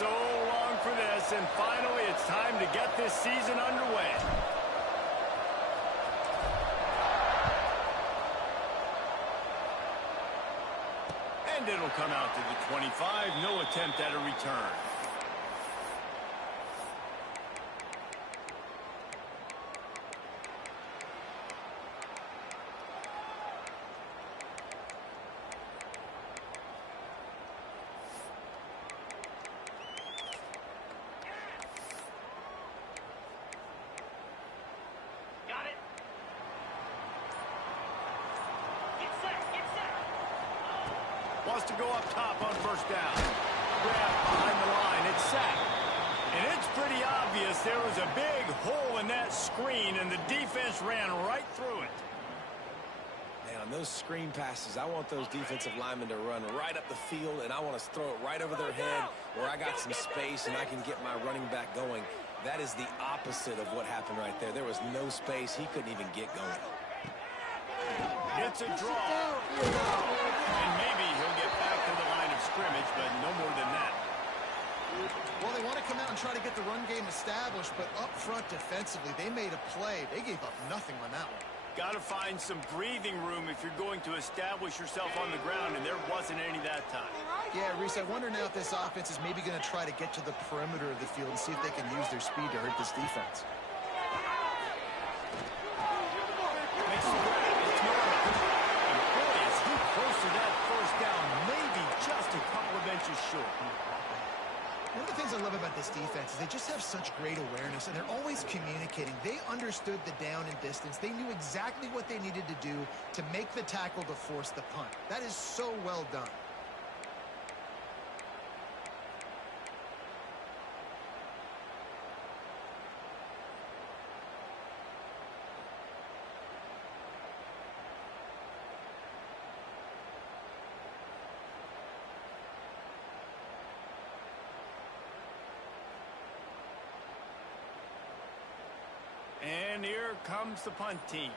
so long for this, and finally it's time to get this season underway. And it'll come out to the 25. No attempt at a return. Wants to go up top on first down. Grab behind the line. It's sacked. And it's pretty obvious there was a big hole in that screen, and the defense ran right through it. Man, on those screen passes, I want those defensive linemen to run right up the field, and I want to throw it right over their head where I got some space and I can get my running back going. That is the opposite of what happened right there. There was no space. He couldn't even get going. Gets a draw. And maybe he'll get back to the line of scrimmage, but no more than that. Well, they want to come out and try to get the run game established, but up front defensively, they made a play. They gave up nothing on that one. Got to find some breathing room if you're going to establish yourself on the ground, and there wasn't any that time. Yeah, Reese, I wonder now if this offense is maybe going to try to get to the perimeter of the field and see if they can use their speed to hurt this defense. Makes the grab. It's Norman. And boy, is he close to that first down, maybe just a couple of inches short. One of the things I love about this defense is they just have such great awareness, and they're always communicating. They understood the down and distance. They knew exactly what they needed to do to make the tackle to force the punt. That is so well done. And here comes the punt team.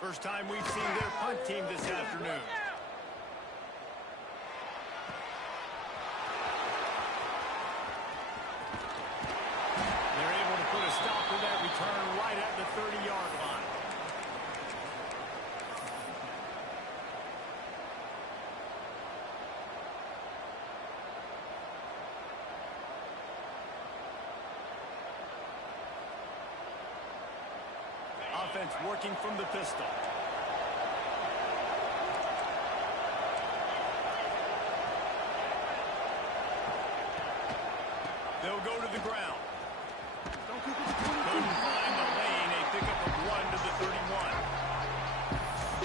First time we've seen their punt team this afternoon. They're able to put a stop to that return right at the 30-yard line. Offense working from the pistol. They'll go to the ground. Couldn't find the lane. A pickup of 1 to the 31.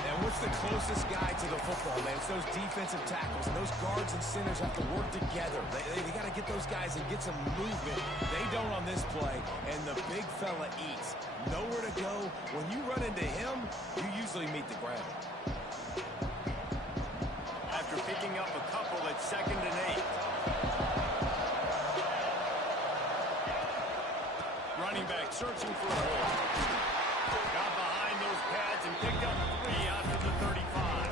And what's the closest guy to the football, man? It's those defensive tackles. And those guards and centers have to work together. They got to get those guys and get some movement. They don't on this play, and the big fella eats. Nowhere to go. When you run into him, you usually meet the ground. After picking up a couple at 2nd and 8. Running back searching for a hole. Got behind those pads and picked up 3 out to the 35.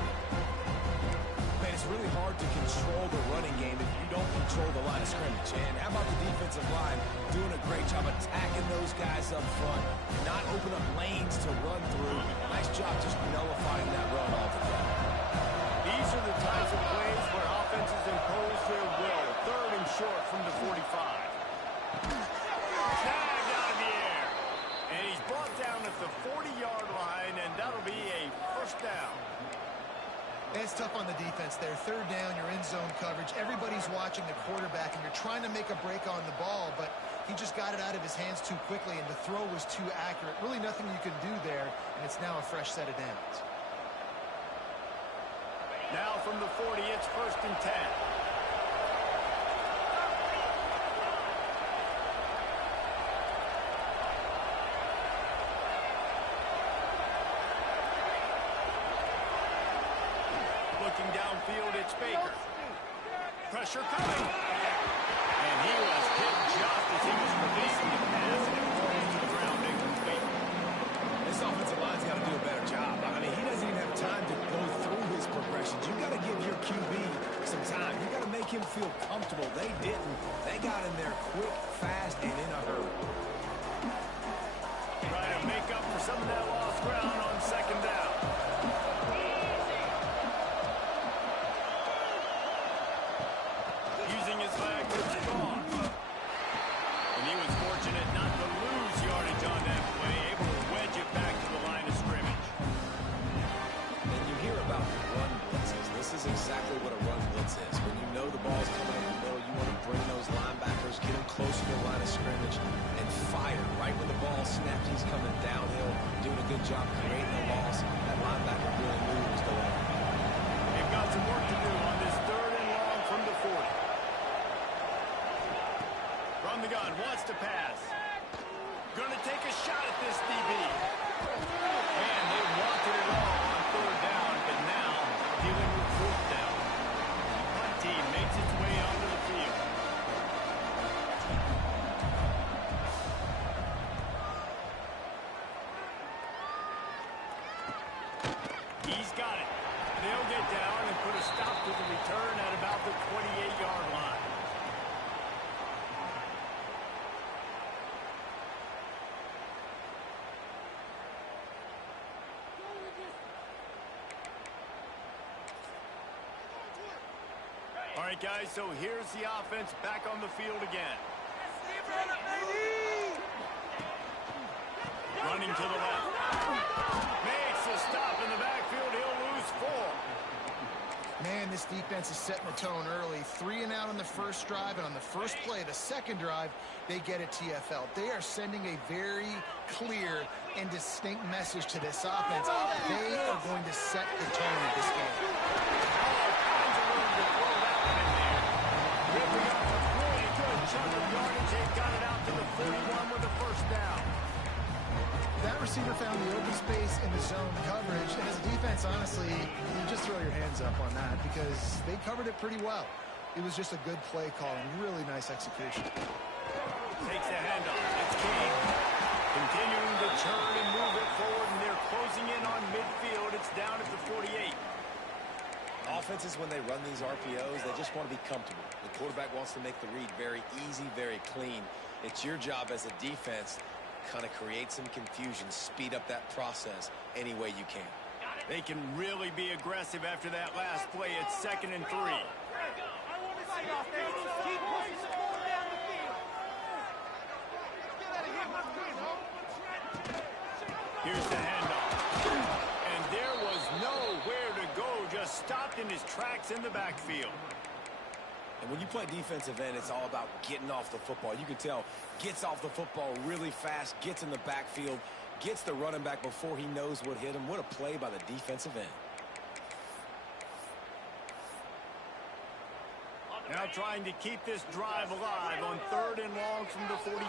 Man, it's really hard to control the running game if you don't control the line of scrimmage. And how about the defensive line doing a great job attacking those guys up front, not open up lanes to run through. Nice job just nullifying that run altogether. These are the types of plays where offenses impose their will. 3rd and short from the 45. Tagged out of the air. And he's brought down at the 40-yard line, and that'll be a first down. It's tough on the defense there. 3rd down, you're in zone coverage. Everybody's watching the quarterback, and you're trying to make a break on the ball, but he just got it out of his hands too quickly, and the throw was too accurate. Really nothing you can do there, and it's now a fresh set of downs. Now from the 40, it's 1st and 10. Looking downfield, it's Baker. Pressure coming. And he was hit just as he was releasing the pass, and it falls to the ground incomplete. This offensive line's got to do a better job. I mean, he doesn't even have time to go through his progressions. You got to give your QB some time. You got to make him feel comfortable. They didn't. They got in there quick, fast, and in a hurry. Trying to make up for some of that lost ground on second down. Using his leg to score. And he was fortunate not to lose yardage on that play, able to wedge it back to the line of scrimmage. And you hear about run blitzes. This is exactly what a run blitz is. When you know the ball's coming up the middle, you want to bring those linebackers, get them close to the line of scrimmage, and fire. Right when the ball snapped, he's coming downhill, doing a good job creating a loss. That linebacker really knew what was going on. They've got some work to do on this 3rd and long from the 40. From the gun, wants to pass. Gonna take a shot at this DB. And they wanted it all on 3rd down, but now dealing with 4th down. Punt team makes its way onto the field. He's got it. They'll get down and put a stop to the return at about the 28-yard line. All right, guys, so here's the offense back on the field again. Running to the left. Makes a stop in the backfield. He'll lose 4. Man, this defense is setting the tone early. 3 and out on the first drive, and on the first play, the second drive, they get a TFL. They are sending a very clear and distinct message to this offense. They are going to set the tone of this game. All kinds of room to throw that one in there. Ripping up a really good chunk of yardage. They got it out to the 41 with a first down. That receiver found the open space in the zone coverage, and as a defense, honestly, you just throw your hands up on that because they covered it pretty well. It was just a good play call and really nice execution. Takes a handoff. It's King. Continuing to turn and move it forward, and they're closing in on midfield. It's down at the 48. Offenses, when they run these RPOs, they just want to be comfortable. The quarterback wants to make the read very easy, very clean. It's your job as a defense kind of create some confusion, speed up that process any way you can. They can really be aggressive after that last play. It's 2nd and 3. Here's the handoff. And there was nowhere to go, just stopped in his tracks in the backfield. And when you play defensive end, it's all about getting off the football. You can tell, gets off the football really fast, gets in the backfield, gets the running back before he knows what hit him. What a play by the defensive end. Now trying to keep this drive alive on 3rd and long from the 45.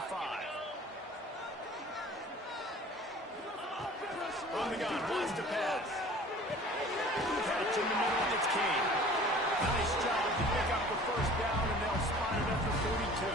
From the gun, wants to pass. Catch in the middle, it's King. Nice job to pick up the first down, and they'll spot it at the 42.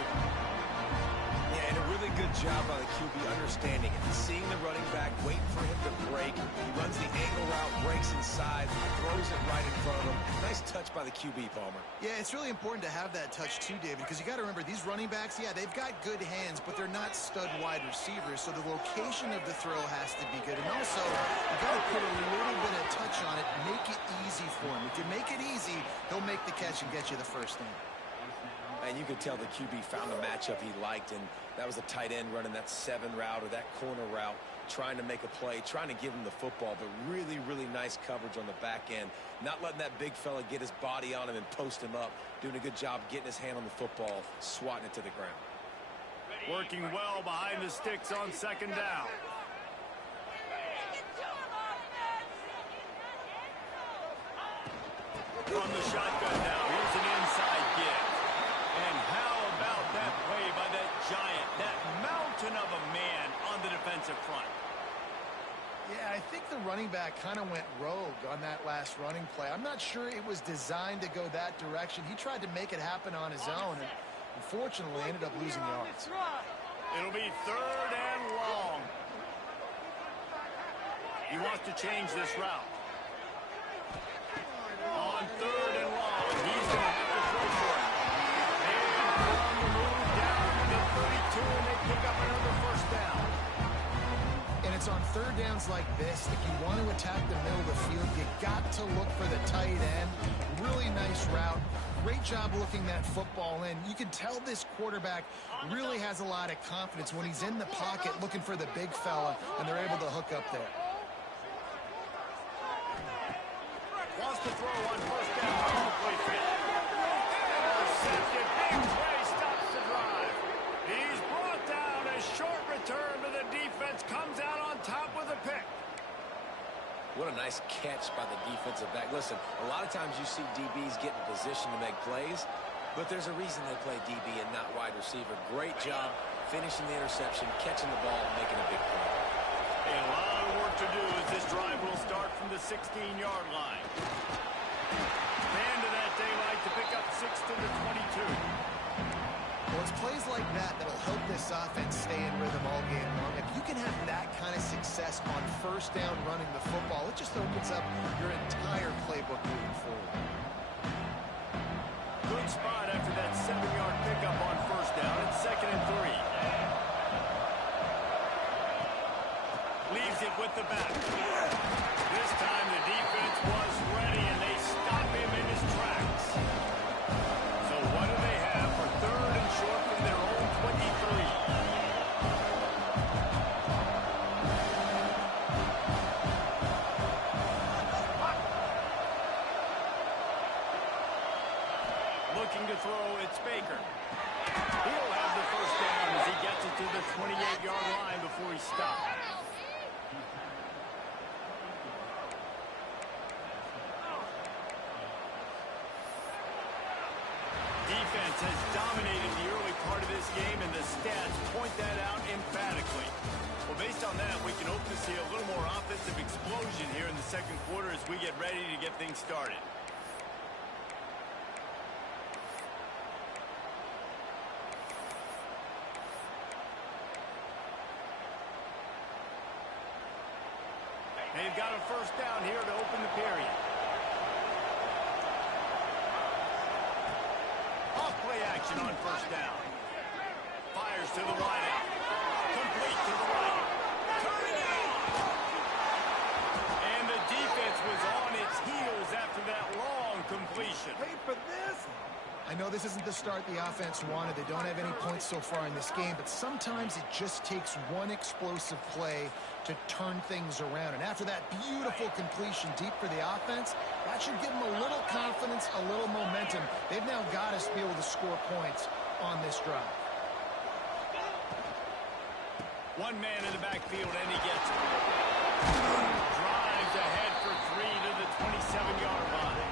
Yeah, and a really good job by the QB understanding it. Seeing the running back, waiting for him to break. He runs the angle route, breaks inside, throws it right in front of him. Nice touch by the QB, Palmer. Yeah, it's really important to have that touch too, David, because you got to remember, these running backs, yeah, they've got good hands, but they're not stud wide receivers, so the location of the throw has to be good. And also, you got to put a little bit of touch on it, make it easy for him. If you make it easy, he'll make the catch and get you the first down. And you could tell the QB found a matchup he liked, and that was a tight end running that 7 route or that corner route, trying to make a play, trying to give him the football, but really, really nice coverage on the back end. Not letting that big fella get his body on him and post him up. Doing a good job getting his hand on the football, swatting it to the ground. Working well behind the sticks on 2nd down. From the shotgun now, here's an inside give. And how about that play by that giant, that mountain of a man on the defensive front? Yeah, I think the running back kind of went rogue on that last running play. I'm not sure it was designed to go that direction. He tried to make it happen on his own, and unfortunately ended up losing yards. It'll be 3rd and long. He wants to change this route. On 3rd and long, he's going to have to throw for it. downs like this, if you want to attack the middle of the field, you got to look for the tight end. Really nice route. Great job looking that football in. You can tell this quarterback really has a lot of confidence when he's in the pocket looking for the big fella, and they're able to hook up there. Wants to throw on first down. Complete fit. Intercepted. Big play stops the drive. He's brought down. A short return to the defense. Comes out on top with a pick. What a nice catch by the defensive back. Listen, a lot of times you see DBs get in position to make plays, but there's a reason they play DB and not wide receiver. Great job finishing the interception, catching the ball, and making a big play. A lot of work to do as this drive will start from the 16-yard line. Man to that daylight to pick up 6 to the 22. Well, it's plays like that that'll help this offense stay in rhythm all game long. If you can have that kind of success on first down running the football, it just opens up your entire playbook moving forward. Good spot after that 7-yard pickup on first down. It's 2nd and 3. Leaves it with the back. This time the defense was ready, and they stop him in his tracks. So what do they have for 3rd and short from their own 23? Looking to throw, it's Baker. He'll have the first down as he gets it to the 28-yard line before he stops. Defense has dominated the early part of this game, and the stats point that out emphatically. Well, based on that, we can hope to see a little more offensive explosion here in the second quarter as we get ready to get things started. They've got a first down here to open the period. Off-play action on first down. Fires to the wideout. Complete to the right. Turning it on. And the defense was on its heels after that long completion. Wait for this. I know this isn't the start the offense wanted. They don't have any points so far in this game, but sometimes it just takes one explosive play to turn things around. And after that beautiful completion deep for the offense, that should give them a little confidence, a little momentum. They've now got us to be able to score points on this drive. One man in the backfield, and he gets it. Drives ahead for 3 to the 27-yard line.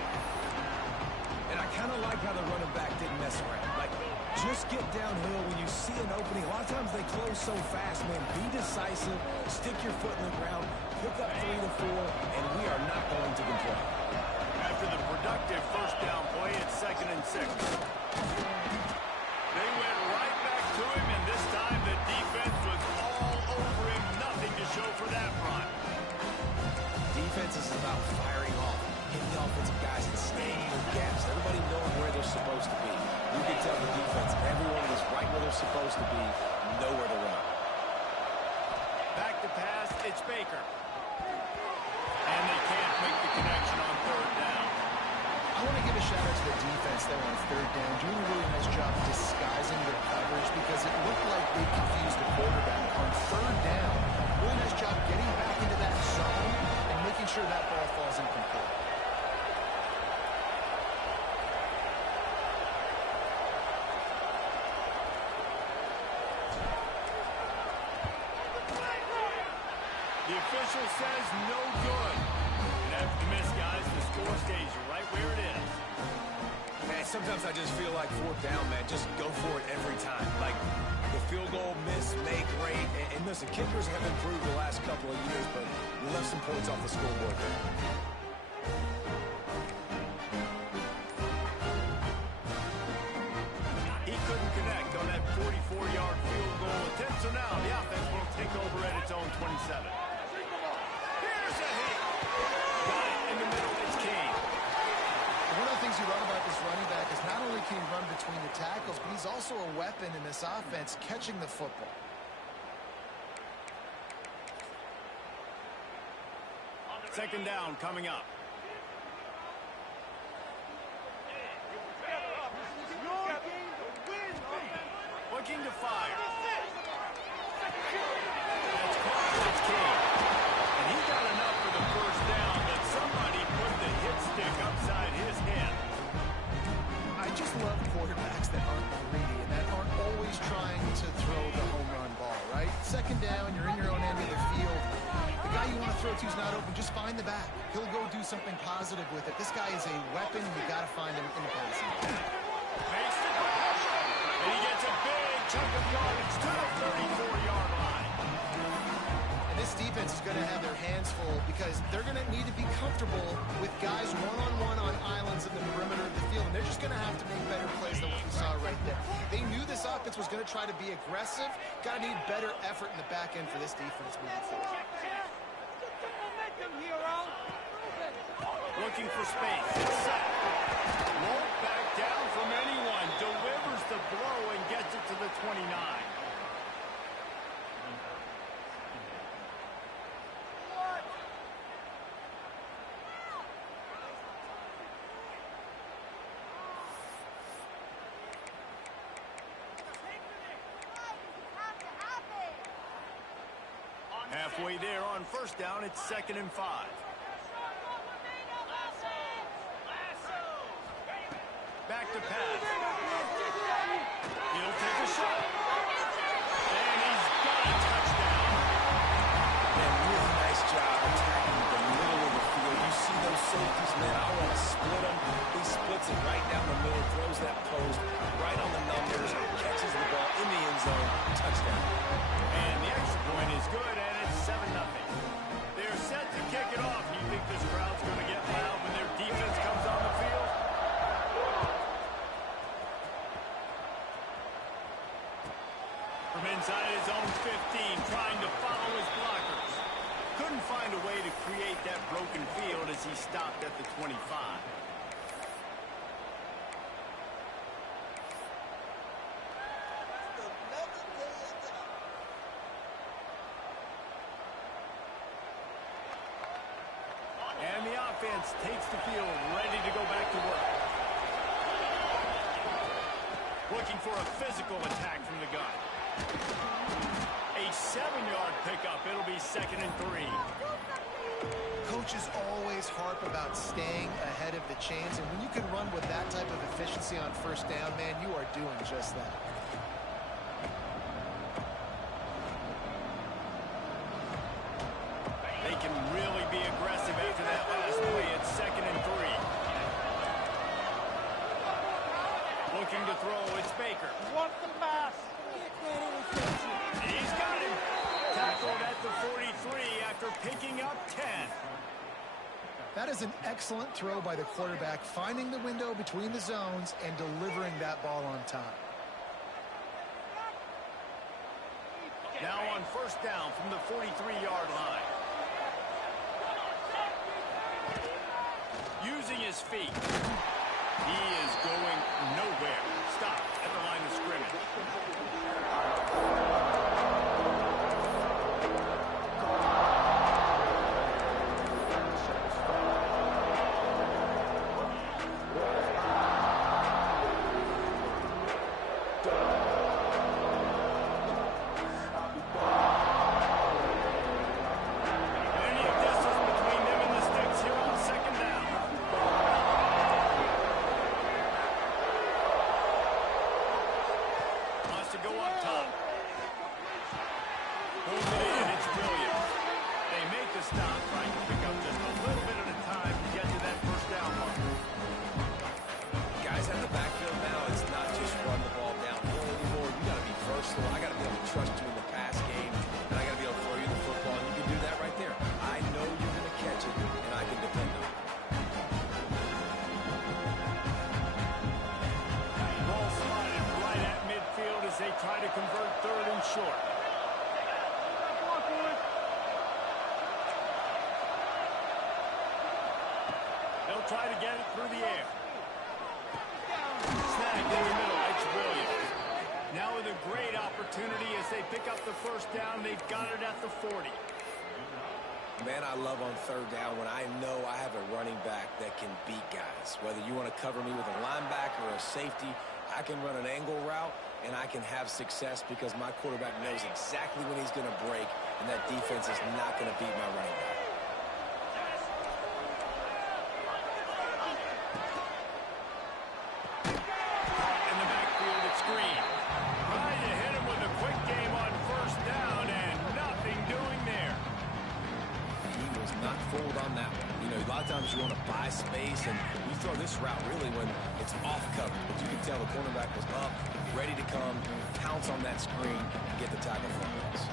And I kind of like how the running back didn't mess around. Like, just get downhill when you see an opening. A lot of times they close so fast, man. Be decisive, stick your foot in the ground, pick up 3 to 4, and we are not going to complain. After the productive first down play, it's 2nd and 6. They went right back to him, and this time the defense was all over him. Nothing to show for that run. Defense is about firing off, hitting the offensive guys and staying in gaps. Everybody knowing where they're supposed to be. You can tell the defense, everyone is right where they're supposed to be, nowhere to run. Back to pass, it's Baker. And they can't make the connection on 3rd down. I want to give a shout out to the defense there on 3rd down, doing a really nice job disguising their coverage because it looked like they confused the quarterback. On 3rd down, really nice job getting back into that zone and making sure that ball falls incomplete. The official says no good. And after the miss, guys, the score stays right where it is. Man, sometimes I just feel like 4th down, man. Just go for it every time. Like, the field goal, miss, make, great. And listen, kickers have improved the last couple of years, but we left some points off the scoreboard there. He couldn't connect on that 44-yard field goal attempt, so now the offense will take over at its own 27. Here's a hit. Got it in the middle. It's King. One of the things you love about this running back is not only can he run between the tackles, but he's also a weapon in this offense catching the football. Second down coming up. Looking to fire. That's caught for its king. And he got enough for the first down, but somebody put the hit stick upside his head. I just love quarterbacks that aren't greedy and that aren't always trying to throw the home run ball, right? Second down, you're in your own end of the field. The guy you want to throw to is not open. Just find the back. He'll go do something positive with it. This guy is a weapon. You got to find him in the passing game. Makes the grab. And he gets a big chunk of yardage to the 34-yard line. And this defense is going to have their hands full because they're going to need to be comfortable with guys one-on-one on islands in the perimeter of the field. And they're just going to have to make better plays than what we saw right there. They knew this offense was going to try to be aggressive. Got to need better effort in the back end for this defense moving forward. Looking for space. Set. Won't back down from anyone. Delivers the blow and gets it to the 29. Halfway there on first down, it's 2nd and 5. Back to pass. He'll take a shot. And he's got a touchdown. And really nice job attacking the middle of the field. You see those safeties, man, I want to split them. He splits it right down the middle, throws that post right on the numbers, catches the ball in the end zone, touchdown. And the extra point is good, and it's 7-0. They're set to kick it off. You think this crowd's going to get loud when their defense comes on the field? From inside his own 15, trying to follow his blockers. Couldn't find a way to create that broken field as he stopped at the 25. And the offense takes the field, ready to go back to work. Looking for a physical attack from the gun. A 7-yard pickup. It'll be 2nd and 3. Coaches always harp about staying ahead of the chains, and when you can run with that type of efficiency on first down, man, you are doing just that. They can really be aggressive after that last play. It's 2nd and 3. Looking to throw. It's Baker. Want the pass. He's got him. Tackled at the 43 after picking up 10. That is an excellent throw by the quarterback, finding the window between the zones and delivering that ball on time. Now on first down from the 43-yard line. Using his feet. He is going nowhere. Stop at the line of scrimmage. Try to convert 3rd and short. They'll try to get it through the air. Snagged in the middle. It's Williams. Now with a great opportunity as they pick up the first down. They've got it at the 40. Man, I love on third down when I know I have a running back that can beat guys. Whether you want to cover me with a linebacker or a safety, I can run an angle route, and I can have success because my quarterback knows exactly when he's going to break, and that defense is not going to beat my running back. In the backfield, it's Green. Trying to hit him with a quick game on first down, and nothing doing there. He was not fooled on that one. You know, a lot of times you want to buy space, and you throw this route really when it's off cover. But you can tell the cornerback was up, ready to come, pounce on that screen, and get the tackle for a loss.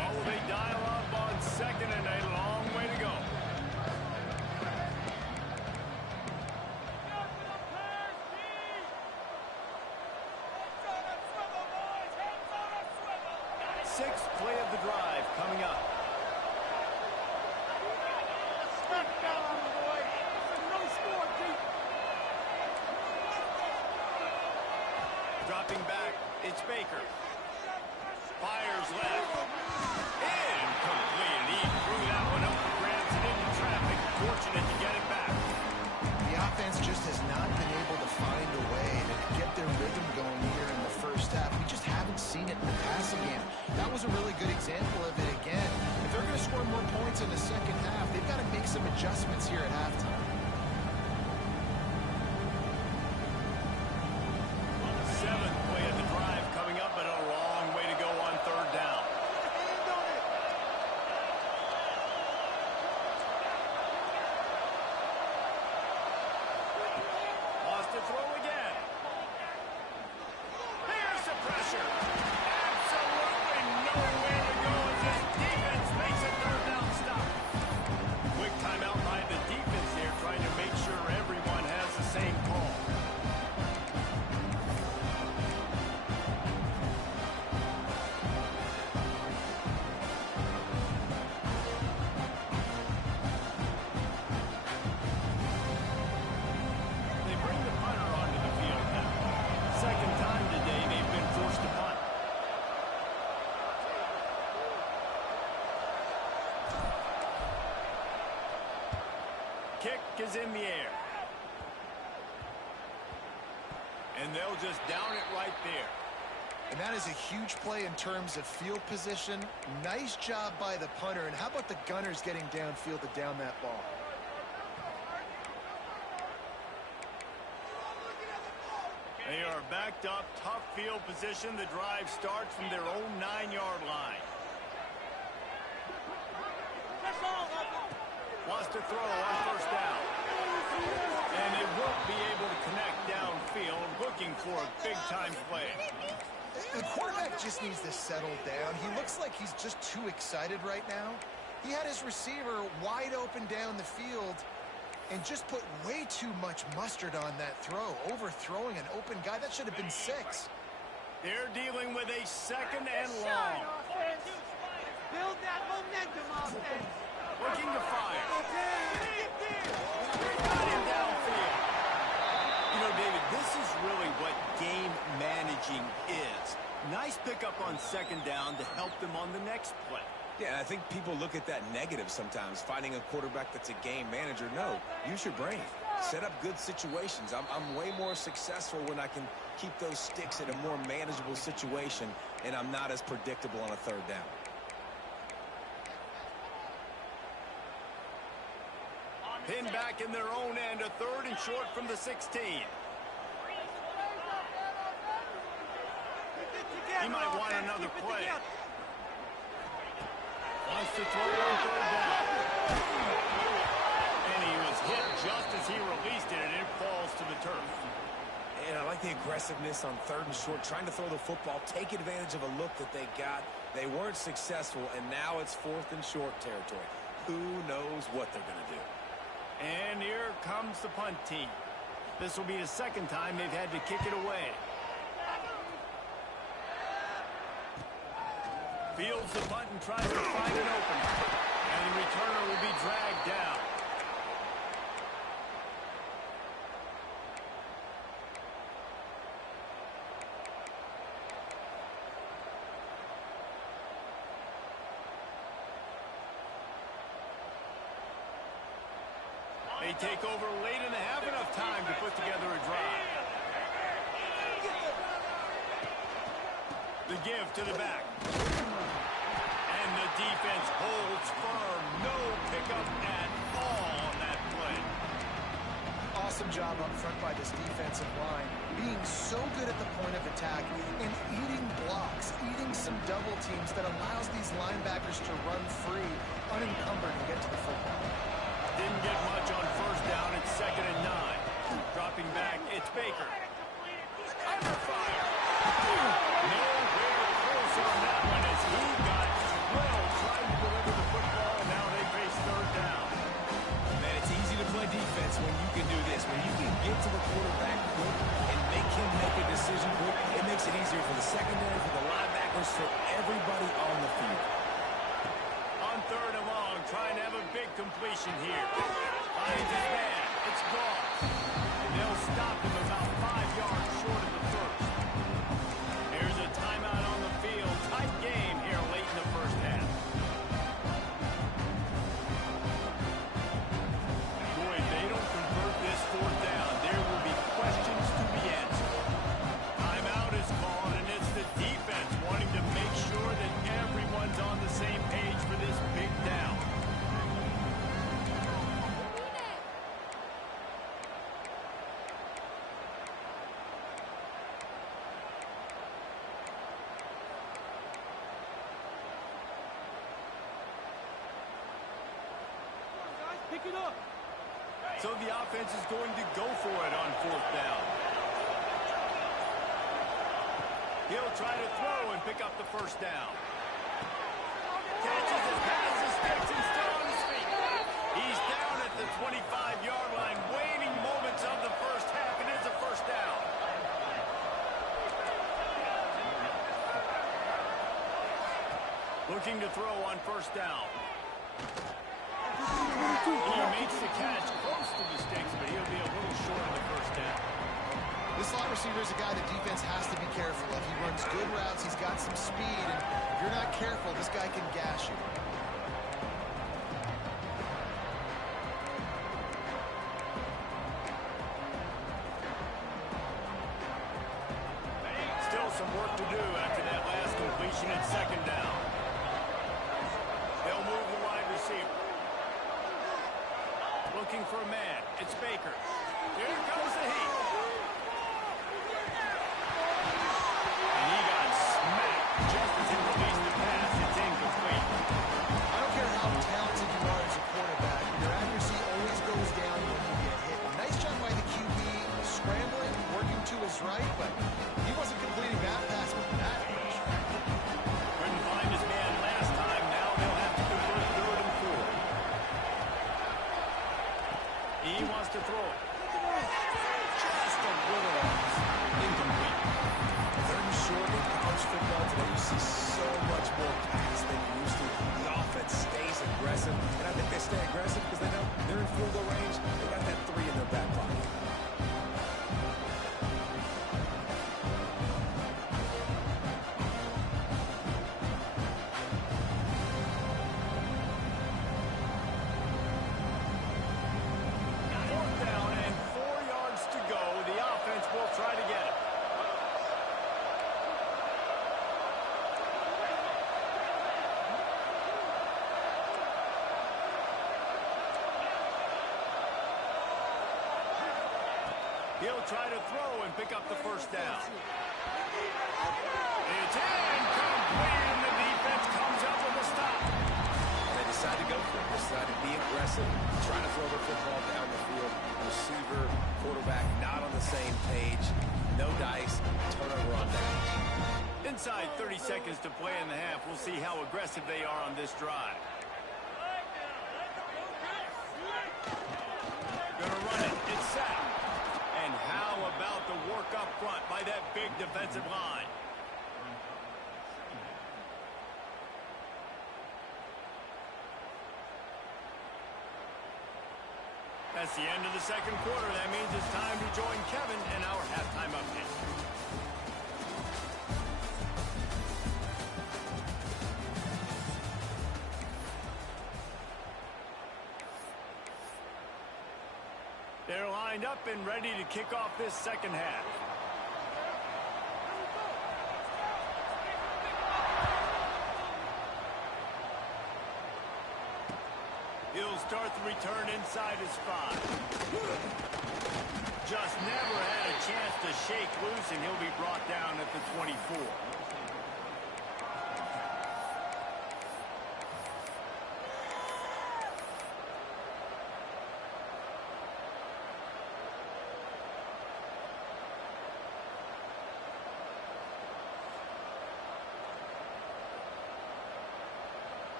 What will they dial up on second and a long way to go? Sixth play of the drive coming up. Dropping back, it's Baker. Fires left. Incomplete. He threw that one up for grabs and into traffic. Fortunate to get it back. The offense just has not been able to find a way to get their rhythm going here in the first half. We just haven't seen it in the passing game. That was a really good example of it again. If they're going to score more points in the second half, they've got to make some adjustments here at halftime. Seventh play of the drive coming up, but a long way to go on third down. Lost to throw again. Here's the pressure. Absolutely nowhere to go as this defense makes a third down stop. Quick timeout by the defense here, trying to make sure everyone has the same call. They bring the punter onto the field now. Second time today they've been forced to punt. Kick is in the air. And they'll just down it right there. And that is a huge play in terms of field position. Nice job by the punter. And how about the Gunners getting downfield to down that ball? They are backed up, tough field position. The drive starts from their own 9-yard line. Wants to throw on first down. And they won't be able to connect downfield, looking for a big-time play. The quarterback just needs to settle down. He looks like he's just too excited right now. He had his receiver wide open down the field and just put way too much mustard on that throw, overthrowing an open guy. That should have been 6. They're dealing with a second and long. Build that momentum offense. Looking to fire. Got him downfield. You know, David, this is really what game managing is. Nice pickup on second down to help them on the next play. Yeah, I think people look at that negative sometimes, finding a quarterback that's a game manager. No, use your brain. Set up good situations. I'm way more successful when I can keep those sticks in a more manageable situation, and I'm not as predictable on a third down. Pinned back in their own end, a third and short from the 16. He might want another play. Wants to throw on third down. And he was hit just as he released it, and it falls to the turf. And I like the aggressiveness on third and short, trying to throw the football, take advantage of a look that they got. They weren't successful, and now it's fourth and short territory. Who knows what they're going to do? And here comes the punt team. This will be the second time they've had to kick it away. Fields the punt and tries to find an opening. And the returner will be dragged down. They take over late and have enough time to put together a drive. The give to the back. And the defense holds firm. No pickup at all on that play. Awesome job up front by this defensive line. Being so good at the point of attack and eating blocks, eating some double teams that allows these linebackers to run free, unencumbered and get to the football. Didn't get much on first down. It's 2nd and 9. Dropping back, it's Baker. Under fire. Nowhere close on that one as he got well trying to deliver the football. Now they face 3rd down. Man, it's easy to play defense when you can do this. When you can get to the quarterback quick and make him make a decision quick, it makes it easier for the secondary, for the linebackers, for everybody on the field. On 3rd and long, trying to have a big completion here. Finds his man. It's gone. They'll stop him about 5 yards short of the first. Here's a timeout on the field. Tight game here late in the first half. Boy, if they don't convert this 4th down, there will be questions to be answered. Timeout is called, and it's the defense wanting to make sure that everyone's on the same page for this big down. Pick it up. So the offense is going to go for it on 4th down. He'll try to throw and pick up the first down. Catches his pass, his sticks, and still on his feet. He's down at the 25-yard line. Waning moments of the first half. It is a first down. Looking to throw on first down. He makes the catch close to the sticks, but he'll be a little short of the first down. This slot receiver is a guy the defense has to be careful of. He runs good routes, he's got some speed, and if you're not careful, this guy can gash you. Still some work to do after that last completion at 2nd down. They'll move the wide receiver. Looking for a man. It's Baker. Here comes the heat. And he got smacked just as he released the pass. It's incomplete. I don't care how talented you are as a quarterback, your accuracy always goes down when you get hit. Nice job by the QB, scrambling, working to his right, but he wasn't completing that pass with that pressure. Couldn't find his man last time. Now they'll have to convert 3rd and 4. He wants to throw it. Just a little off. Incomplete. 3rd and short in college football today, you see so much more pass than you used to. The offense stays aggressive, and I think they stay aggressive because they know they're in field goal range. They got that 3 in their back pocket. Try to get it. He'll try to throw and pick up the first down. It's incomplete, and the defense comes up with a stop. They decide to go for it. They decide to be aggressive, try to throw the football down the field. Receiver, quarterback, not on the same page. No dice, turnover on downs. Inside 30 seconds to play in the half. We'll see how aggressive they are on this drive. Gonna run it. It's sacked. And how about the work up front by that big defensive line? That's the end of the second quarter. That means it's time to join Kevin in our halftime update. They're lined up and ready to kick off this second half. He'll start the return inside his 5. Just never had a chance to shake loose, and he'll be brought down at the 24.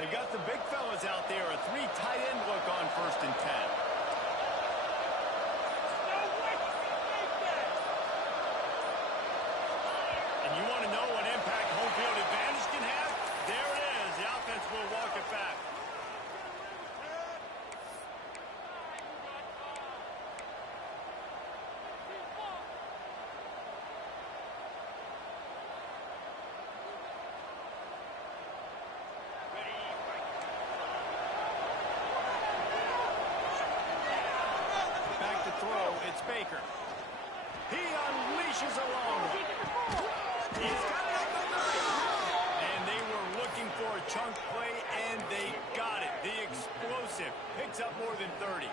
They got the big fellas out there. A 3 tight end look on 1st and 10. And you want to know what impact home field advantage can have? There it is. The offense will walk it back. Throw, it's Baker. He unleashes a long one. He's got it up the middle. And they were looking for a chunk play, and they got it. The explosive picks up more than 30.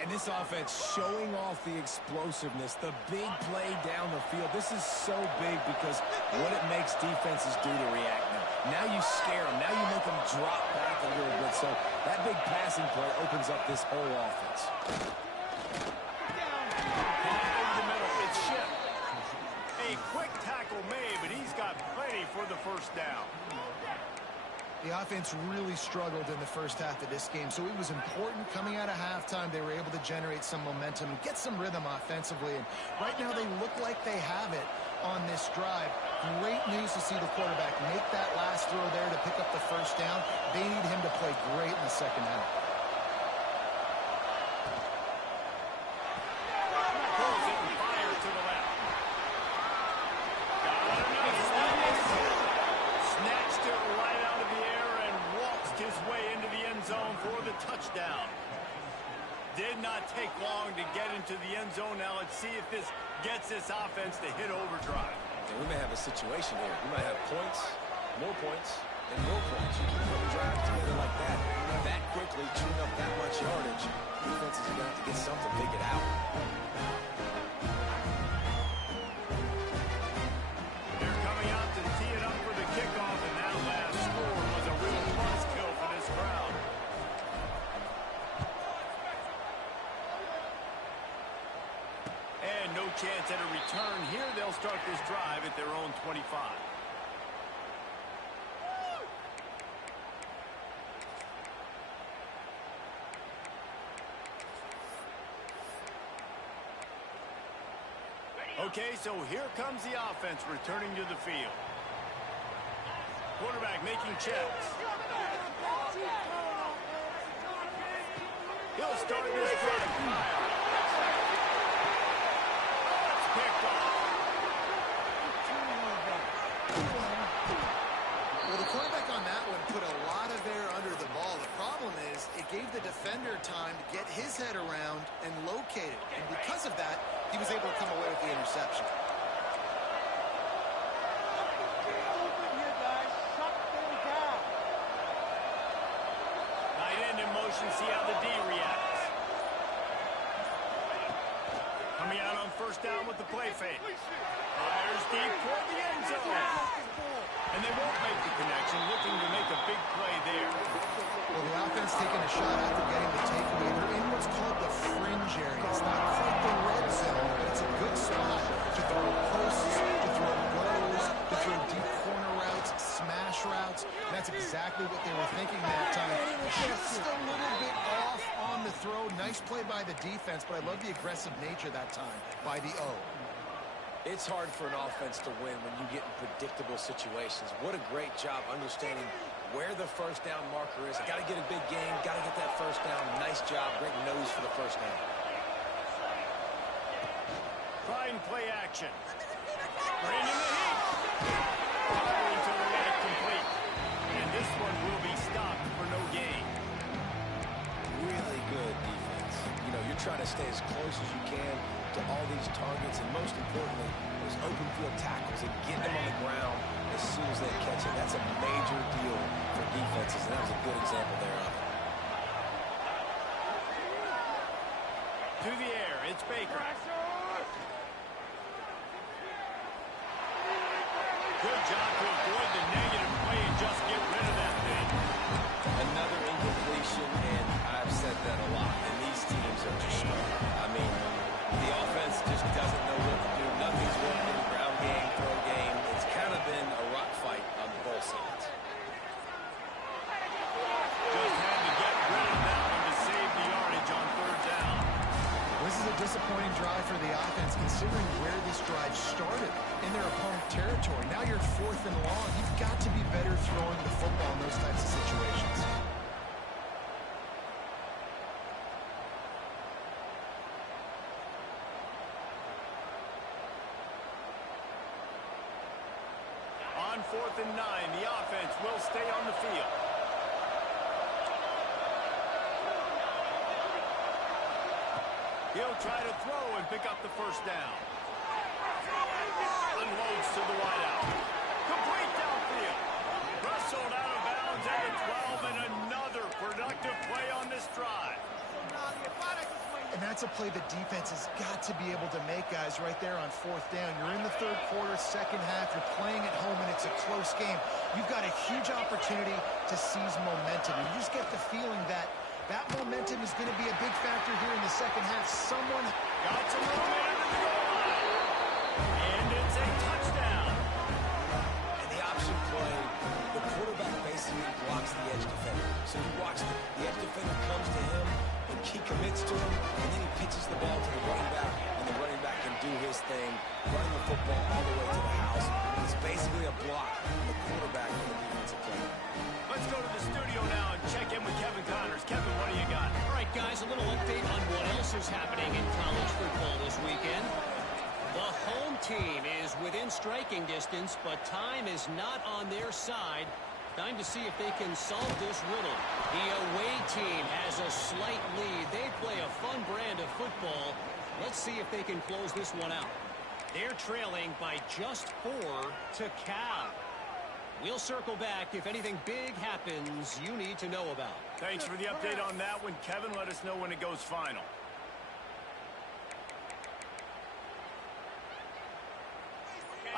And this offense showing off the explosiveness, the big play down the field. This is so big because what it makes defenses do to react now. Now you scare them. Now you make them drop back a little bit. So that big passing play opens up this whole offense. Over the middle, it's Ship. A quick tackle made, but he's got plenty for the first down. The offense really struggled in the first half of this game, so it was important coming out of halftime. They were able to generate some momentum and get some rhythm offensively. And right now they look like they have it on this drive. Great news to see the quarterback make that last throw there to pick up the first down. They need him to play great in the second half. Touchdown. Did not take long to get into the end zone. Now let's see if this gets this offense to hit overdrive. Yeah, we may have a situation here. We might have points, and more points. You can put a drive together like that quickly, tune up that much yardage. Defenses are going to have to get something figured out. They're coming out to tee it up for the kickoff, and that last score was a real buzzkill for this crowd. And no chance at a return here. They'll start this drive at their own 25. Okay, so here comes the offense returning to the field. Quarterback making checks. He'll start this drive. It's picked off. Well, the quarterback on that one put a lot of air under the ball. The problem is it gave the defender time to get his head around and locate it. And because of that, he was able to come away with the interception. Tight end in motion, see how the D reacts. Coming out on first down with the play fake. Fires deep toward the end zone. And they won't make the connection, looking to make a big play there. Well, the offense taking a shot after getting the takeaway. They're in what's called the fringe area. It's not quite the red zone, but it's a good spot to throw posts, to throw goes, to throw deep corner routes, smash routes. And that's exactly what they were thinking that time. Just a little bit off on the throw. Nice play by the defense, but I love the aggressive nature that time by the O. It's hard for an offense to win when you get in predictable situations. What a great job understanding where the first down marker is. Got to get a big game, got to get that first down. Nice job, great nose for the first down. Try and play action. Bringing the heat. Firing to the right, complete. And this one will be stopped for no gain. Really good defense. You know, you're trying to stay as close as you can to all these targets, and most importantly, those open field tackles and get them on the ground as soon as they catch it. That's a major deal for defenses, and that was a good example there of it. To the air, it's Baker. Good job to avoid the negative play and just get rid of that thing. Another incompletion, and I've said that a lot, and these teams are just strong. I mean, the offense just doesn't know what to do. Nothing's working. Ground game, throw game. It's kind of been a rock fight on both sides. Just had to get rid of that one to save the yardage on third down. This is a disappointing drive for the offense, considering where this drive started, in their opponent territory. Now you're 4th and long. You've got to be better throwing the football in those types of situations. On 4th and 9, the offense will stay on the field. He'll try to throw and pick up the first down. Unloads to the wideout. Complete downfield. Wrestled out of bounds at the 12, and another productive play on this drive. And that's a play the defense has got to be able to make, guys, right there on 4th down. You're in the 3rd quarter, 2nd half. You're playing at home, and it's a close game. You've got a huge opportunity to seize momentum. And you just get the feeling that that momentum is going to be a big factor here in the 2nd half. Someone got some room into the goal line. And it's a touchdown. And the option play, the quarterback basically blocks the edge defender. So you watch the edge defender comes to him, and he commits to him, and then he pitches the ball to the running back, and the running back can do his thing, running the football all the way to the house. It's basically a block from the quarterback from the defensive player. Let's go to the studio now and check in with Kevin Connors. Kevin, what do you got? All right, guys, a little update on what else is happening in college football this weekend. The home team is within striking distance, but time is not on their side. Time to see if they can solve this riddle. The away team has a slight lead. They play a fun brand of football. Let's see if they can close this one out. They're trailing by just 4 to Cal. We'll circle back if anything big happens you need to know about. Thanks for the update on that one, Kevin. Let us know when it goes final.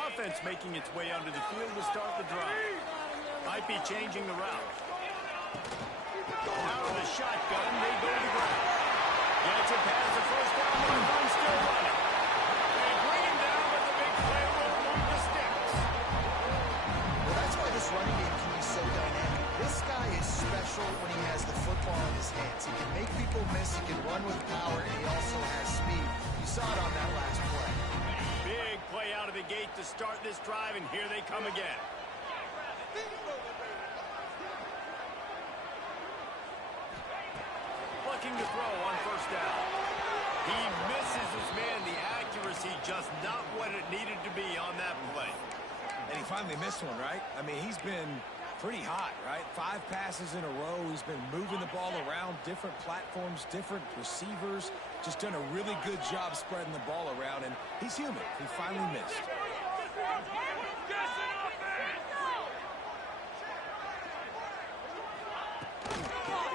Offense making its way onto the field to start the drive. Might be changing the route. Out of the shotgun, they go to the ground. Gets it past the first down line, still running. They bring him down, but the big play will move the sticks. Well, that's why this running game can be so dynamic. This guy is special when he has the football in his hands. He can make people miss, he can run with power, and he also has speed. You saw it on that last play. Big play out of the gate to start this drive, and here they come again. Looking to throw on first down. He misses his man. The accuracy just not what it needed to be on that play. And he finally missed one, right? I mean, he's been pretty hot, right? 5 passes in a row. He's been moving the ball around, different platforms, different receivers. Just done a really good job spreading the ball around, and he's human. He finally missed.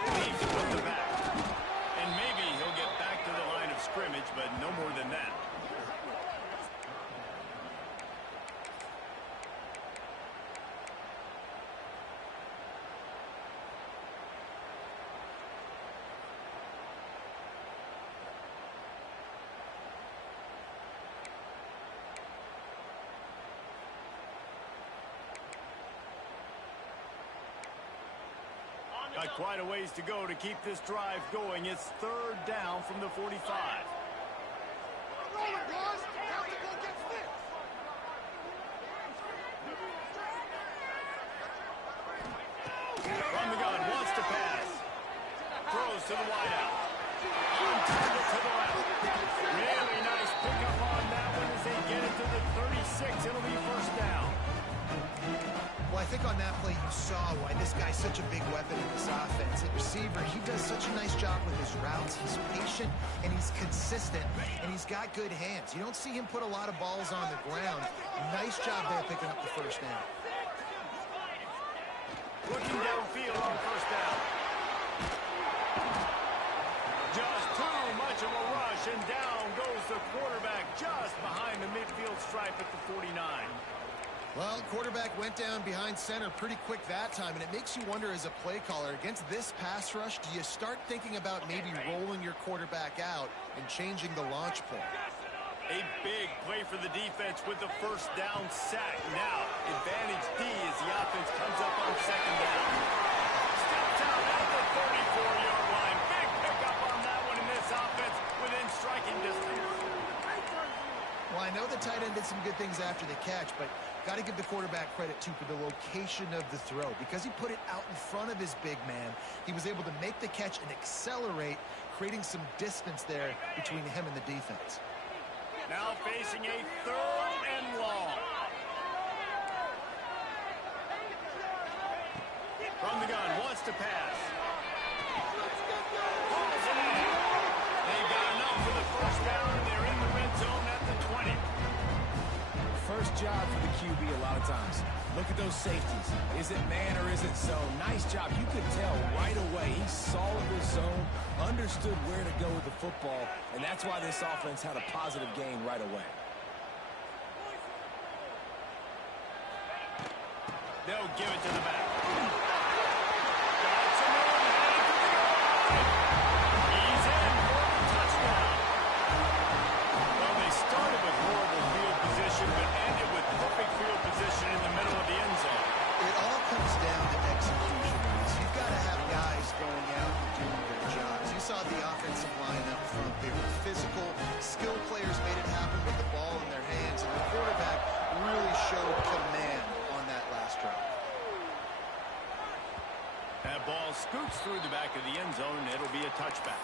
Leaves it with the back. And maybe he'll get back to the line of scrimmage, but no more than that. Got quite a ways to go to keep this drive going. It's 3rd down from the 45. to the wideout. On target to the left. Really nice pickup on that one as they get it to the 36. It'll be first down. Well, I think on that play you saw why this guy's such a big weapon in this offense. At receiver, he does such a nice job with his routes. He's patient, and he's consistent, and he's got good hands. You don't see him put a lot of balls on the ground. Nice job there picking up the first down. Looking downfield on first down. Just too much of a rush, and down goes the quarterback just behind the midfield stripe at the 49. Well, quarterback went down behind center pretty quick that time, and it makes you wonder as a play caller, against this pass rush, do you start thinking about maybe rolling your quarterback out and changing the launch point? A big play for the defense with the first down sack. Now, advantage D as the offense comes up on second down. Steps out at the 34-yard line. Big pickup on that one in this offense within striking distance. Well, I know the tight end did some good things after the catch, but got to give the quarterback credit, too, for the location of the throw. Because he put it out in front of his big man, he was able to make the catch and accelerate, creating some distance there between him and the defense. Now facing a third and long. From the gun, wants to pass. Pulls it in. They've got enough for the first down, and they're in the red zone at the 20. First job for the QB a lot of times. Look at those safeties. Is it man or is it zone? Nice job. You could tell right away he saw it was zone, understood where to go with the football, and that's why this offense had a positive gain right away. They'll give it to the back. Got some room, headed to the goal line. He's in for the touchdown. Well, they started with horrible field position, but ended with perfect field position in the middle of the end zone. It all comes down to execution. You've got to have guys going out and doing their jobs. You saw the offensive line up front. They were physical. Skilled players made it happen with the ball in their hands, and the quarterback really showed command on that last drive. That ball scoots through the back of the end zone, and it'll be a touchback.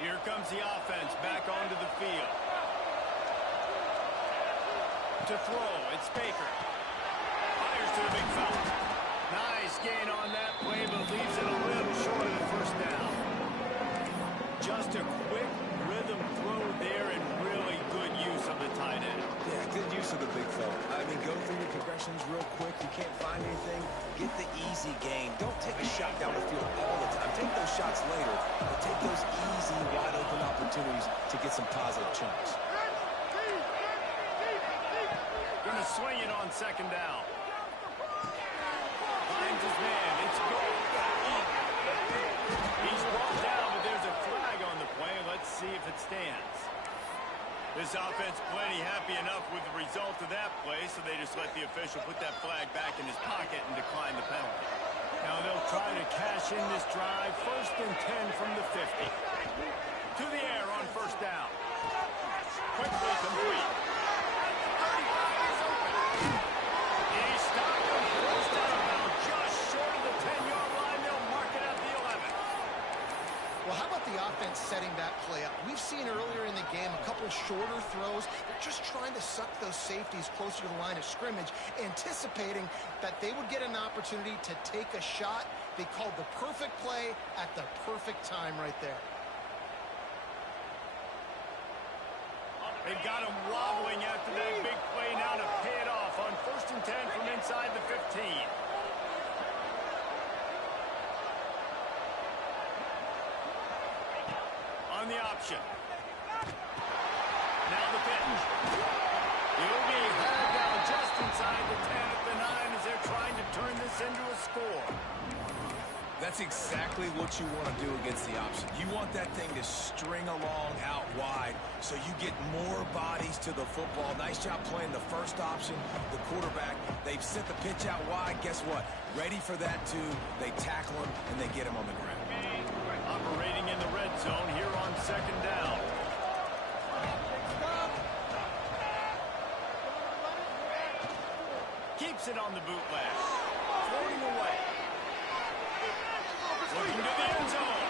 Here comes the offense back onto the field. To throw, it's Baker. Fires to the big fella. Nice gain on that play, but leaves it a little short of the first down. Just a quick rhythm throw there and really good use of the tight end. Yeah, good use of the big fella. I mean, go through your progressions real quick. You can't find anything. Get the easy gain. Don't take a shot down the field all the time. Take those shots later, but take those easy, wide-open opportunities to get some positive chunks. Going to swing it on second down. Finds his man. It's goal. He's brought down, but there's a flag on the play. Let's see if it stands. This offense plenty happy enough with the result of that play, so they just let the official put that flag back in his pocket and decline the penalty. Now they'll try to cash in this drive. First and 10 from the 50. To the air on first down. Quickly complete. 35 is open. He stopped him first down, just short of the 10-yard line. They'll mark it at the 11. Well, how about the offense setting that play up? We've seen earlier in the game a couple shorter throws. They're just trying to suck those safeties closer to the line of scrimmage, anticipating that they would get an opportunity to take a shot. They called the perfect play at the perfect time right there. They've got him wobbling after that big play now to pay it off on first and 10 from inside the 15. On the option. Now the pitch. He'll be hauled down just inside the 10 at the 9 as they're trying to turn this into a score. That's exactly what you want to do against the option. You want that thing to string along out wide so you get more bodies to the football. Nice job playing the first option, the quarterback. They've sent the pitch out wide. Guess what? Ready for that too. They tackle him, and they get him on the ground. Operating in the red zone here on second down. keeps it on the bootleg. Floating away. Looking to the end zone.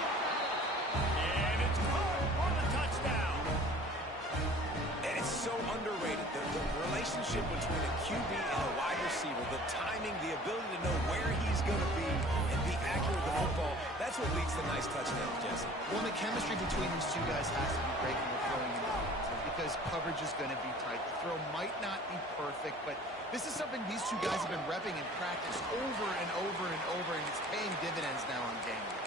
And it's caught for the touchdown. And it's so underrated. The relationship between a QB and a wide receiver, the timing, the ability to know where he's going to be and be accurate with the football, that's what leads to nice touchdowns, Jesse. Well, the chemistry between these two guys has to be great when they're throwing in the offense because coverage is going to be tight. The throw might not be perfect, but this is something these two guys have been repping in practice over and over and over, and it's paying dividends now on game day.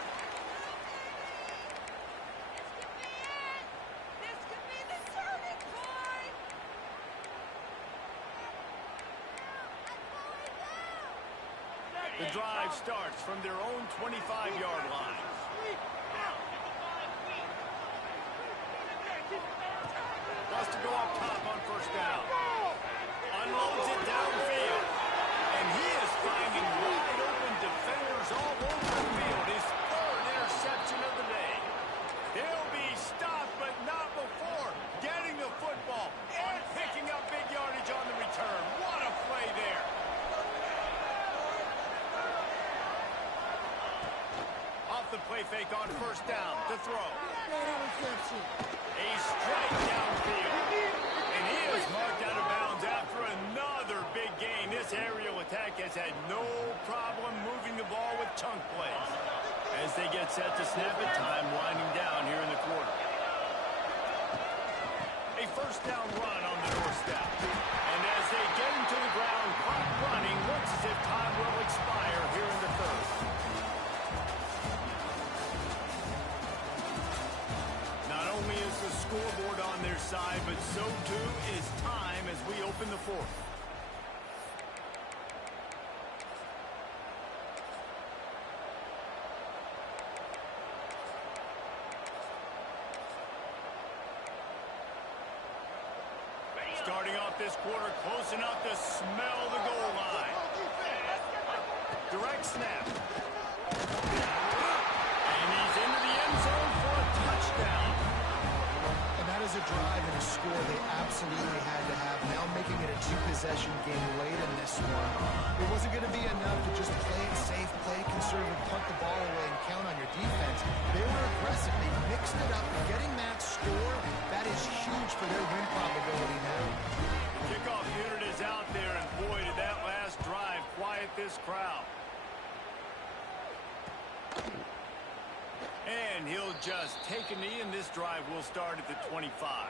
The drive starts from their own 25-yard line. Wants to go up top on first down. Unloads it downfield. And he is finding wide open defenders all over the field. His third interception of the day. He'll be stopped, but not before getting the football and picking up big yardage on the return. What a play there. Off the play fake on first down to throw. A strike downfield. And he is marked out of bounds after another big gain. This aerial attack has had no problem moving the ball with chunk plays. As they get set to snap it, time winding down here in the quarter. A first down run on the doorstep. And as they get him to the ground, clock running, looks as if time will expire here in the third. Not only is the scoreboard on their side, but so too is time as we open the fourth. Starting off this quarter, close enough to smell the goal line. Direct snap. And he's into the end zone for a touchdown. And that is a drive and a score they absolutely had to have. Now making it a two-possession game late in this one. It wasn't going to be enough to just play it safe, play it conservative, punt the ball away, and count on your defense. They were aggressive. They mixed it up. Getting that score, that is huge for their win probability now. Kickoff unit is out there, and boy, did that last drive quiet this crowd. And he'll just take a knee, and this drive will start at the 25.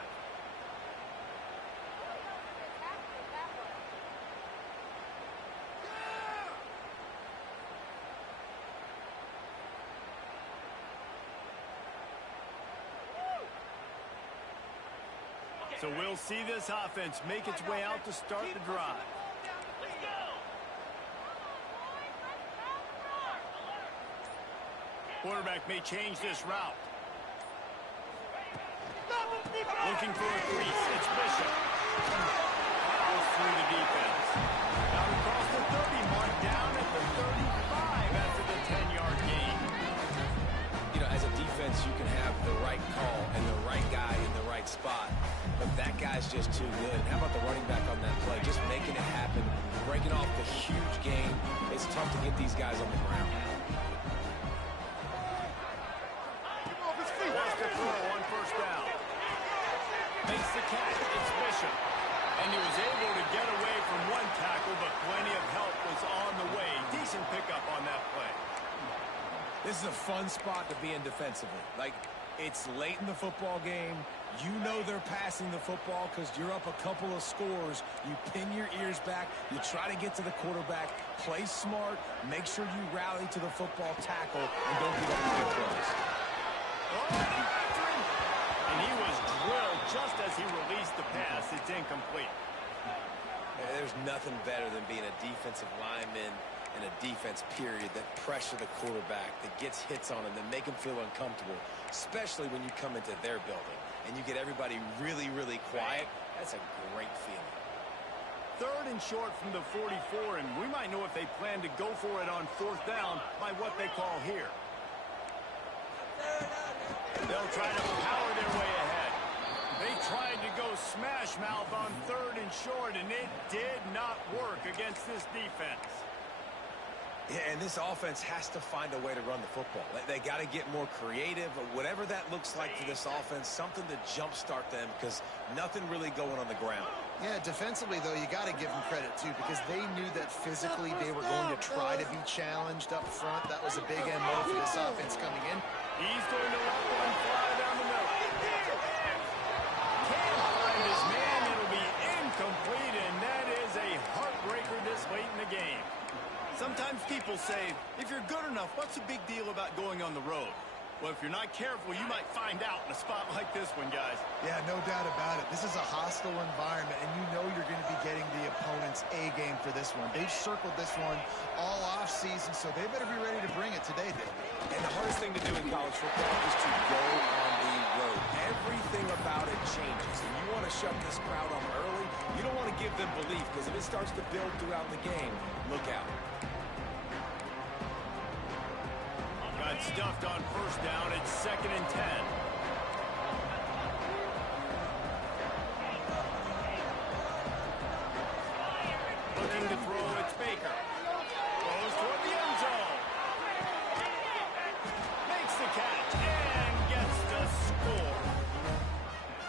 So we'll see this offense make its way out to start the drive. Quarterback may change this route. Looking for a crease. It's Bishop. Fouls through the defense. Now across the 30 mark, down at the 35 after the 10-yard gain. You know, as a defense, you can have the right call and the right guy in the right spot, but that guy's just too good. How about the running back on that play? Just making it happen, breaking off the huge game. It's tough to get these guys on the ground. Wants to throw on first down. Makes the catch. It's Bishop. And he was able to get away from one tackle, but plenty of help was on the way. Decent pickup on that play. This is a fun spot to be in defensively. Like, it's late in the football game. You know they're passing the football because you're up a couple of scores. You pin your ears back. You try to get to the quarterback. Play smart. Make sure you rally to the football tackle and don't give up big throws. Oh, after him. And he was drilled just as he released the pass. It's incomplete. There's nothing better than being a defensive lineman and a defense period that pressure the quarterback, that gets hits on him, that make him feel uncomfortable, especially when you come into their building and you get everybody really, really quiet. That's a great feeling. Third and short from the 44, and we might know if they plan to go for it on fourth down by what they call here. They'll try to power their way ahead. They tried to go smash mouth on 3rd and short, and it did not work against this defense. Yeah, and this offense has to find a way to run the football. They got to get more creative, whatever that looks like for this offense, something to jumpstart them because nothing really going on the ground. Yeah, defensively, though, you got to give them credit, too, because they knew that physically they were going to try to be challenged up front. That was a big MO for this offense coming in. He's going to let one fly down the middle. Can't find his man. It'll be incomplete, and that is a heartbreaker this late in the game. Sometimes people say, if you're good enough, what's the big deal about going on the road? Well, if you're not careful, you might find out in a spot like this one, guys. Yeah, no doubt about it. This is a hostile environment, and you know you're going to be getting the opponent's A game for this one. They've circled this one all offseason, so they better be ready to bring it today, David. And the hardest thing to do in college football is to go on the road. Everything about it changes, and you want to shut this crowd on early. You don't want to give them belief, because if it starts to build throughout the game, look out. Got stuffed on 1st down. It's 2nd and 10. Looking to throw, it's Baker. Throws toward the end zone. Makes the catch and gets the score.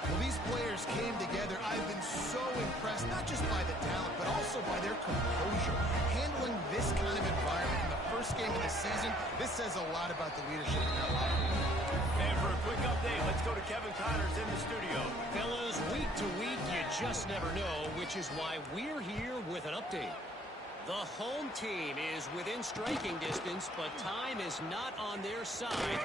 Well, these players came together. I've been so impressed, not just by the talent, but also by their composure. Handling this kind of environment in the first game of the season, this says a lot about the leadership in that locker room. And for a quick update, let's go to Kevin Connors in the studio. Fellas, week to week, you just never know, which is why we're here with an update. The home team is within striking distance, but time is not on their side.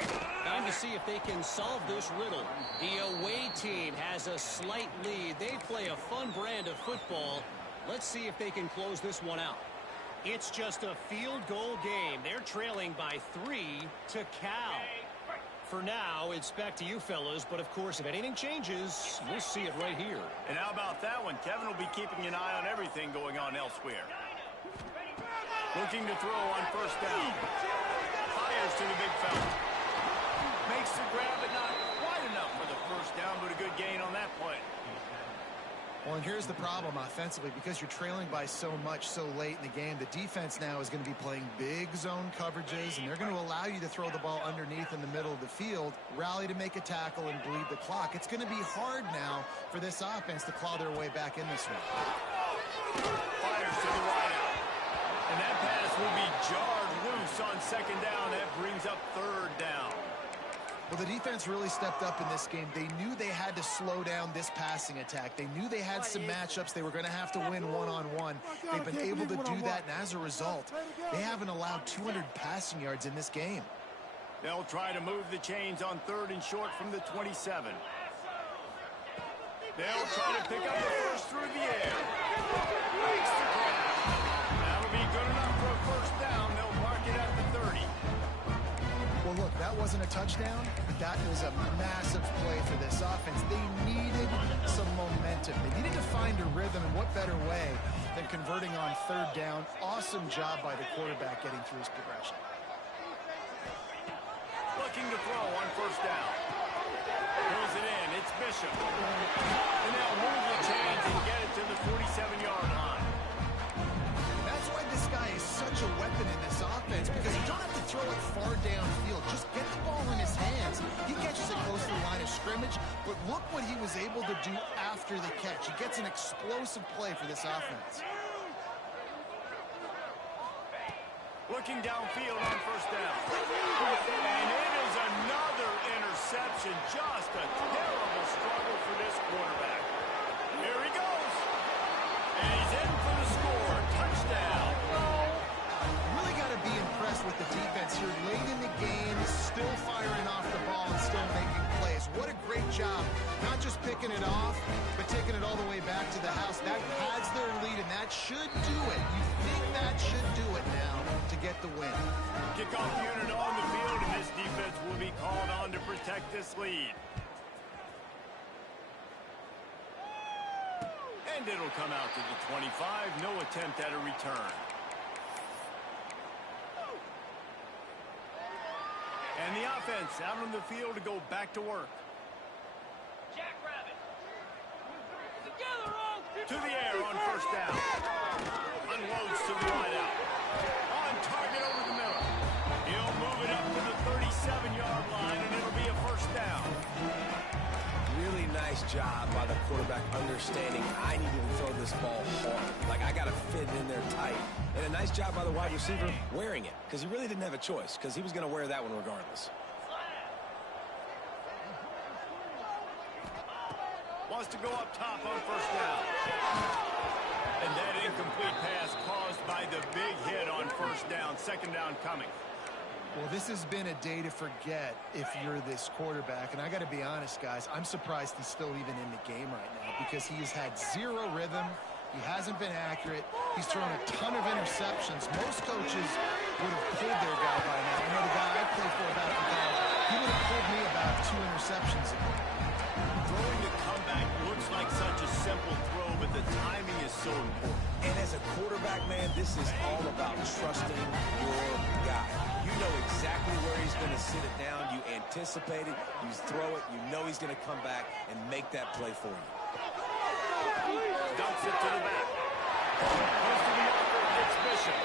Time to see if they can solve this riddle. The away team has a slight lead. They play a fun brand of football. Let's see if they can close this one out. It's just a field goal game. They're trailing by 3 to Cal. For now, it's back to you fellas, but of course, if anything changes, we'll see it right here. And how about that one? Kevin will be keeping an eye on everything going on elsewhere. Looking to throw on 1st down. Fires to the big fella. Makes the grab, but not quite enough for the 1st down, but a good gain on that play. Well, and here's the problem offensively. Because you're trailing by so much so late in the game, the defense now is going to be playing big zone coverages, and they're going to allow you to throw the ball underneath in the middle of the field, rally to make a tackle, and bleed the clock. It's going to be hard now for this offense to claw their way back in this one. Fires to the wide out. And that pass will be jarred loose on 2nd down. That brings up 3rd down. Well, the defense really stepped up in this game. They knew they had to slow down this passing attack. They knew they had some matchups they were going to have to win one-on-one. They've been able to do that, and as a result, they haven't allowed 200 passing yards in this game. They'll try to move the chains on 3rd and short from the 27. They'll try to pick up the first through the air. Makes the grab. That'll be good enough for a 1st down. They'll mark it at the 30. Well, look, that wasn't a touchdown, but that was a massive play for this offense. They needed some momentum. They needed to find a rhythm, and what better way than converting on 3rd down. Awesome job by the quarterback getting through his progression. Looking to throw on 1st down. Pulls it in. It's Bishop. And they'll move the chains and get it to the 47-yard line. That's why this guy is such a weapon in this offense, because you don't have to throw it far downfield. Just get the ball in his hands. He catches it close to the line of scrimmage, but look what he was able to do after the catch. He gets an explosive play for this offense. Looking downfield on 1st down. And it is another interception. Just a terrible struggle for this quarterback. Here he goes. And he's in for the score. Touchdown. Really got to be impressed with the defense here. Late in the game, still firing off the ball and still making plays. What a great job. Not just picking it off, but taking it all the way back to the house. That pads their lead, and that should do it. You think that should do it now to get the win. Kickoff unit on the field, and this defense will be called on to protect this lead. And it'll come out to the 25. No attempt at a return. And the offense out on the field to go back to work. To the air on first down. Unloads to the wide out. On target over the middle. He'll move it up to the 37-yard line, and it'll be a first down. Really nice job by the quarterback understanding I needed to throw this ball hard. Like, I got to fit it in there tight. And a nice job by the wide receiver wearing it, because he really didn't have a choice, because he was going to wear that one regardless. Wants to go up top on first down. And that incomplete pass caused by the big hit on first down. Second down coming. Well, this has been a day to forget if you're this quarterback. And I got to be honest, guys, I'm surprised he's still even in the game right now because he has had zero rhythm. He hasn't been accurate. He's thrown a ton of interceptions. Most coaches would have pulled their guy by now. I know the guy I played for back in college, he would have pulled me about 2 interceptions ago. Throwing the comeback looks like such a simple throw, but the timing is so important. And as a quarterback, man, this is all about trusting your guy. You know exactly where he's going to sit it down. You anticipate it. You throw it. You know he's going to come back and make that play for you. Dumps it to the back. Goes to the marker, hits Bishop.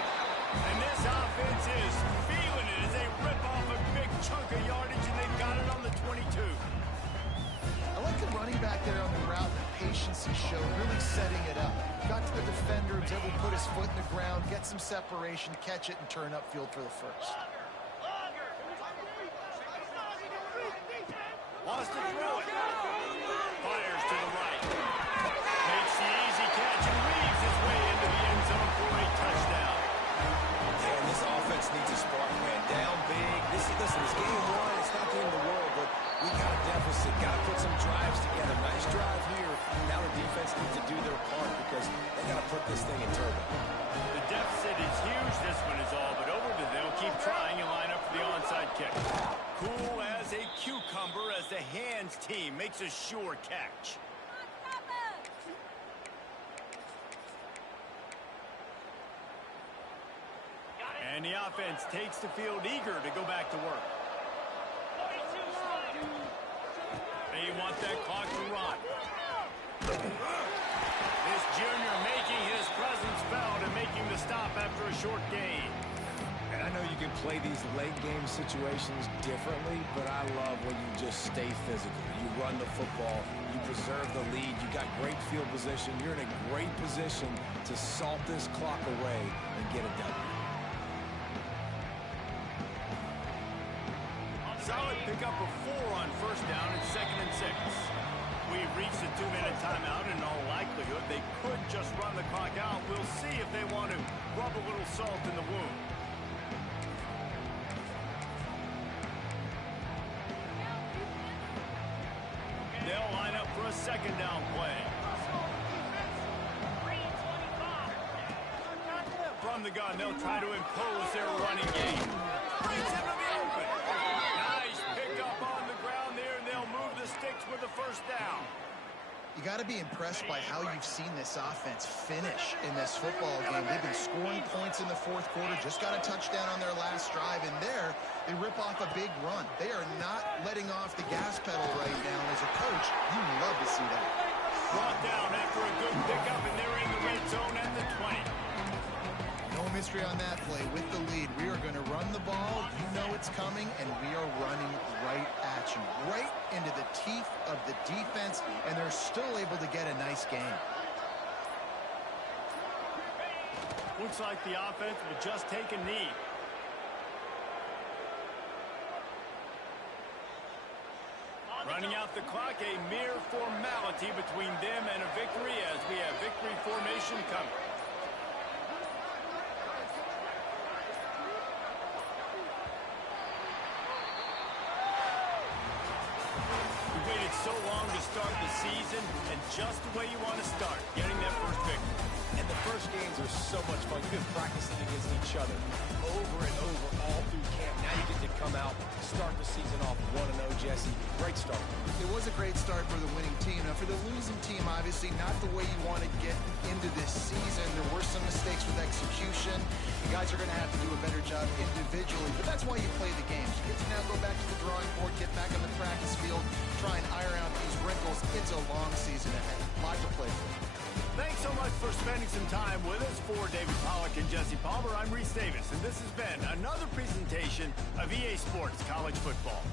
And this offense is feeling it as they rip off a big chunk of yardage, and they've got it on the 22. I like the running back there on the route, the patience he showed, really setting it up. Got to the defender, was able to put his foot in the ground, get some separation, catch it, and turn upfield for the first. Wants to throw it. Fires to the right. Makes the easy catch and weaves his way into the end zone for a touchdown. And this offense needs a spark, man. Down big. Listen, it's game one. It's not the end of the world, but we got a deficit. Got to put some drives together. Nice drive here. Now the defense needs to do their part because they got to put this thing in turbo. The deficit is huge. This one is all but over, but they'll keep trying and line up for the onside kick. Cool as a cucumber as the hands team makes a sure catch. And the offense takes the field eager to go back to work. They want that clock to run. This junior making his presence felt and making the stop after a short gain. And I know you can play these late game situations differently, but I love when you just stay physical. You run the football, you preserve the lead, you got great field position, you're in a great position to salt this clock away and get it done. Solid pickup of 4 on first down and 2nd and 6. We've reached the 2-minute timeout. In all likelihood, they could just run the clock out. We'll see if they want to rub a little salt in the wound. They'll line up for a 2nd down play. From the gun, they'll try to impose their running game. Brings him to the open. Nice pickup on the ground there, and they'll move the sticks with the first down. You got to be impressed by how you've seen this offense finish in this football game. They've been scoring points in the 4th quarter, just got a touchdown on their last drive, and there they rip off a big run. They are not letting off the gas pedal right now, and as a coach, you love to see that. Brought down after a good pickup, and they're in the red zone at the 20. No mystery on that play. With the lead, we are going to run the ball. You know it's coming, and we are running right at you, right into the teeth of the defense, and they're still able to get a nice game. Looks like the offense will just take a knee. Running out the clock, a mere formality between them and a victory as we have victory formation coming. So long to start the season, and just the way you want to start, getting that first victory. And the first games are so much fun. You've been practicing against each other over and over all through camp. Now you get to come out, start the season off 1-0, Jesse. Great start. It was a great start for the winning team. Now, for the losing team, obviously not the way you want to get into this season. There were some mistakes with execution. You guys are going to have to do a better job individually, but that's why you play the games. You get to now go back to the drawing board, get back on the practice field, try and iron out these wrinkles. It's a long season ahead. A lot to play for. Thanks so much for spending some time with us. For David Pollack and Jesse Palmer, I'm Reese Davis, and this has been another presentation of EA Sports College Football.